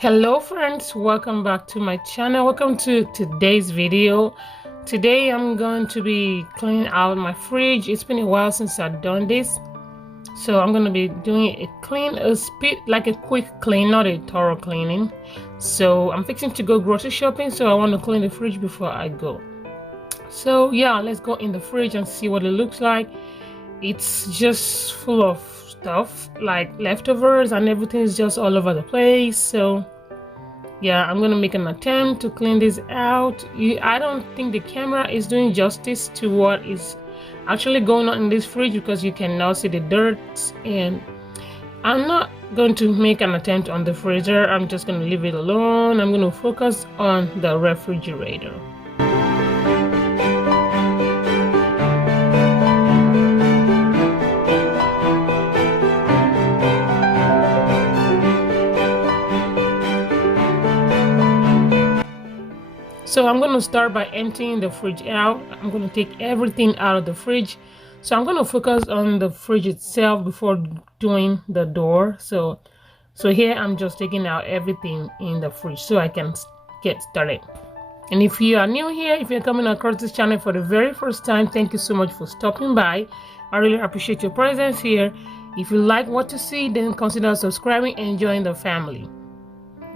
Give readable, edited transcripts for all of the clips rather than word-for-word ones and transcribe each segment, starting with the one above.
Hello friends, welcome back to my channel. Welcome to today's video. Today I'm going to be cleaning out my fridge. It's been a while since I've done this, so I'm going to be doing a speed, like a quick clean, not a thorough cleaning. So I'm fixing to go grocery shopping, so I want to clean the fridge before I go. So yeah, let's go in the fridge and see what it looks like. It's just full of stuff like leftovers, and everything is just all over the place. So yeah, I'm gonna make an attempt to clean this out. I don't think the camera is doing justice to what is actually going on in this fridge, because you cannot see the dirt, and I'm not going to make an attempt on the freezer. I'm just gonna leave it alone. I'm gonna focus on the refrigerator. So I'm going to start by emptying the fridge out. I'm going to take everything out of the fridge. So I'm going to focus on the fridge itself before doing the door. So here I'm just taking out everything in the fridge so I can get started. And if you are new here, if you're coming across this channel for the very first time, thank you so much for stopping by. I really appreciate your presence here. If you like what you see, then consider subscribing and join the family.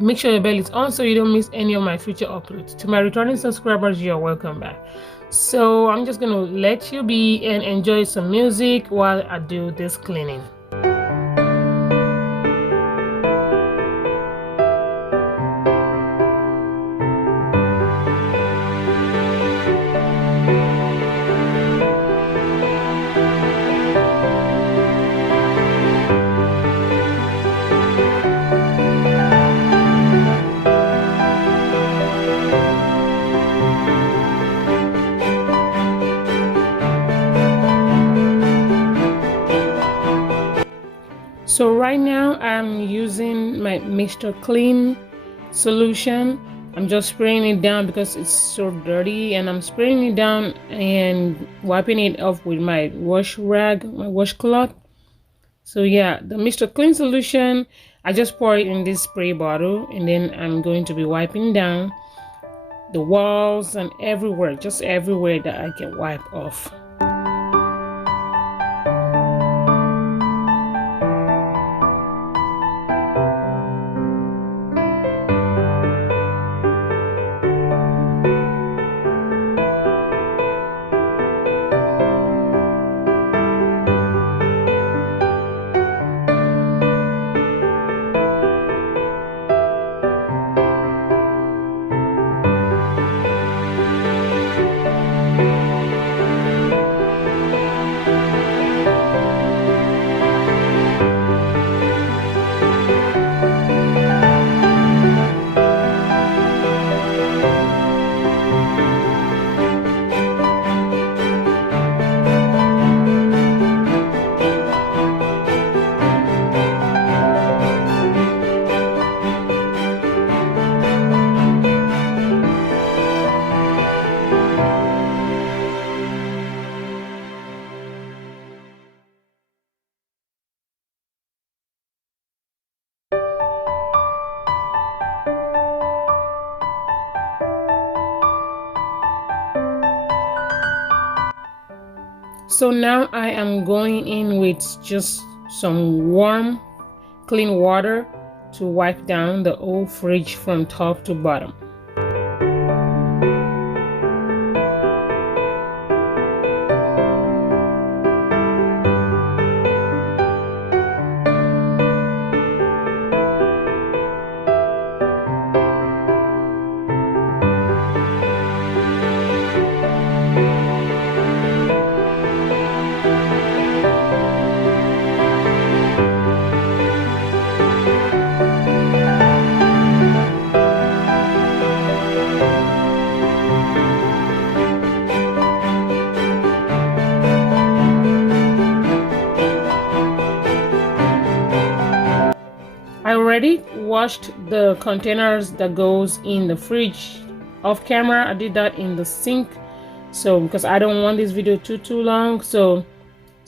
Make sure your bell is on so you don't miss any of my future uploads. To my returning subscribers, you're welcome back. So I'm just going to let you be and enjoy some music while I do this cleaning. So right now I'm using my Mr. Clean solution. I'm just spraying it down because it's so dirty, and I'm spraying it down and wiping it off with my wash rag, my washcloth. So yeah, the Mr. Clean solution, I just pour it in this spray bottle, and then I'm going to be wiping down the walls and everywhere, just everywhere that I can wipe off. So now I am going in with just some warm, clean water to wipe down the old fridge from top to bottom. I already washed the containers that goes in the fridge off camera. I did that in the sink, so because I don't want this video too long. So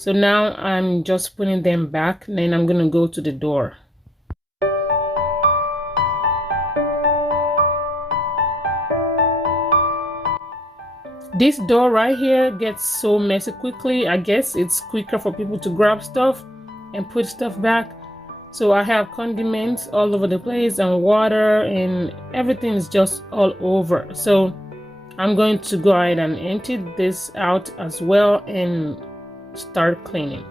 now I'm just putting them back, and then I'm gonna go to the door. This door right here gets so messy quickly. I guess it's quicker for people to grab stuff and put stuff back. So I have condiments all over the place and water and everything is just all over. So I'm going to go ahead and empty this out as well and start cleaning.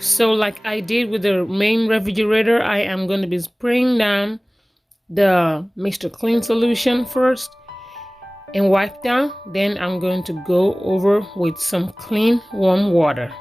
So like I did with the main refrigerator, I am going to be spraying down the Mr. Clean solution first and wipe down. Then I'm going to go over with some clean warm water.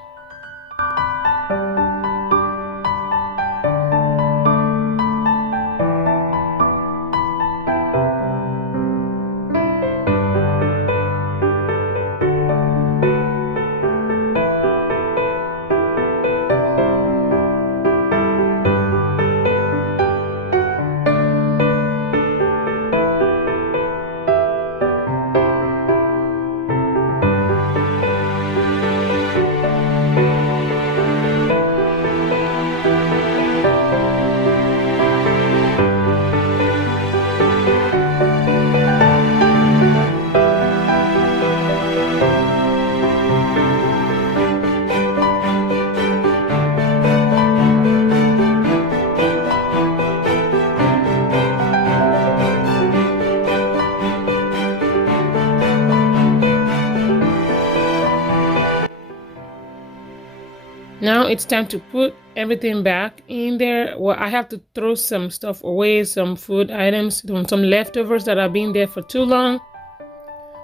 Now it's time to put everything back in there. Well, I have to throw some stuff away, some food items, some leftovers that have been there for too long.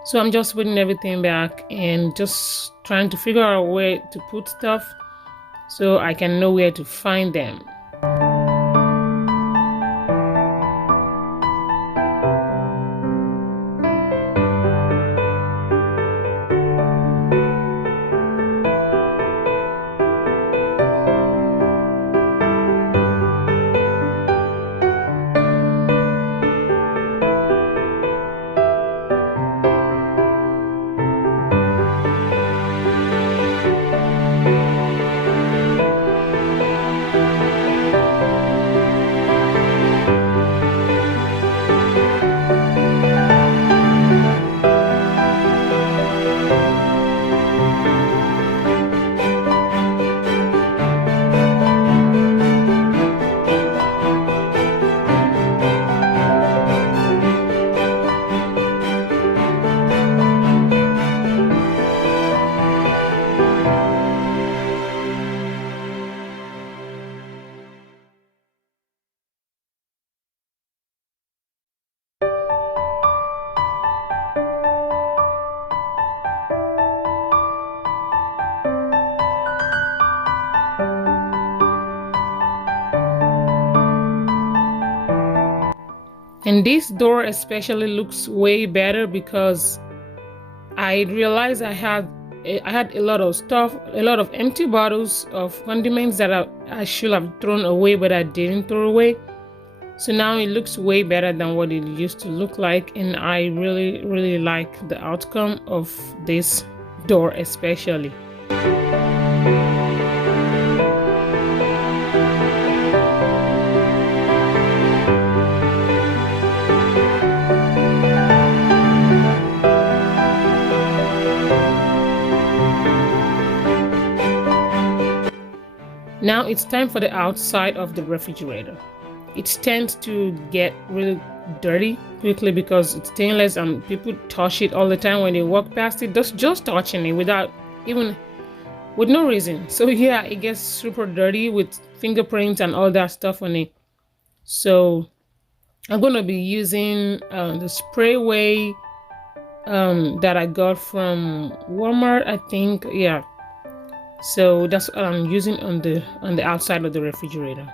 So I'm just putting everything back and just trying to figure out where to put stuff so I can know where to find them. And this door especially looks way better because I realized I had a lot of stuff, a lot of empty bottles of condiments that I should have thrown away, but I didn't throw away. So now it looks way better than what it used to look like, and I really like the outcome of this door especially. Now it's time for the outside of the refrigerator. It tends to get really dirty quickly because it's stainless and people touch it all the time when they walk past it, just touching it with no reason. So yeah, it gets super dirty with fingerprints and all that stuff on it. So I'm gonna be using the sprayway that I got from Walmart, I think. Yeah, So that's what I'm using on the outside of the refrigerator.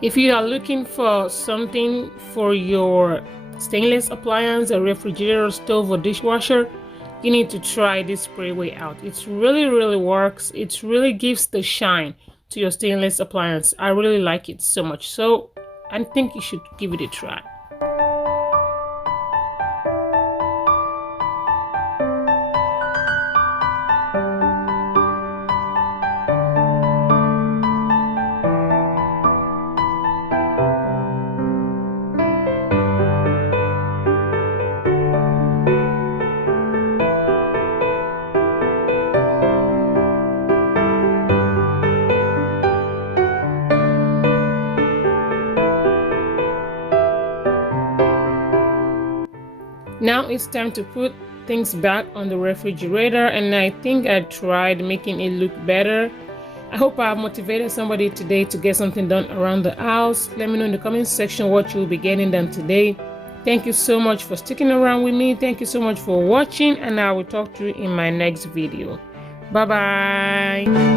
If you are looking for something for your stainless appliance, a refrigerator, stove, or dishwasher, you need to try this spray way out. It really works. It really gives the shine to your stainless appliance. I really like it so much. So I think you should give it a try. Now it's time to put things back on the refrigerator, and I think I tried making it look better. I hope I have motivated somebody today to get something done around the house. Let me know in the comment section what you'll be getting done today. Thank you so much for sticking around with me. Thank you so much for watching, and I will talk to you in my next video. Bye bye.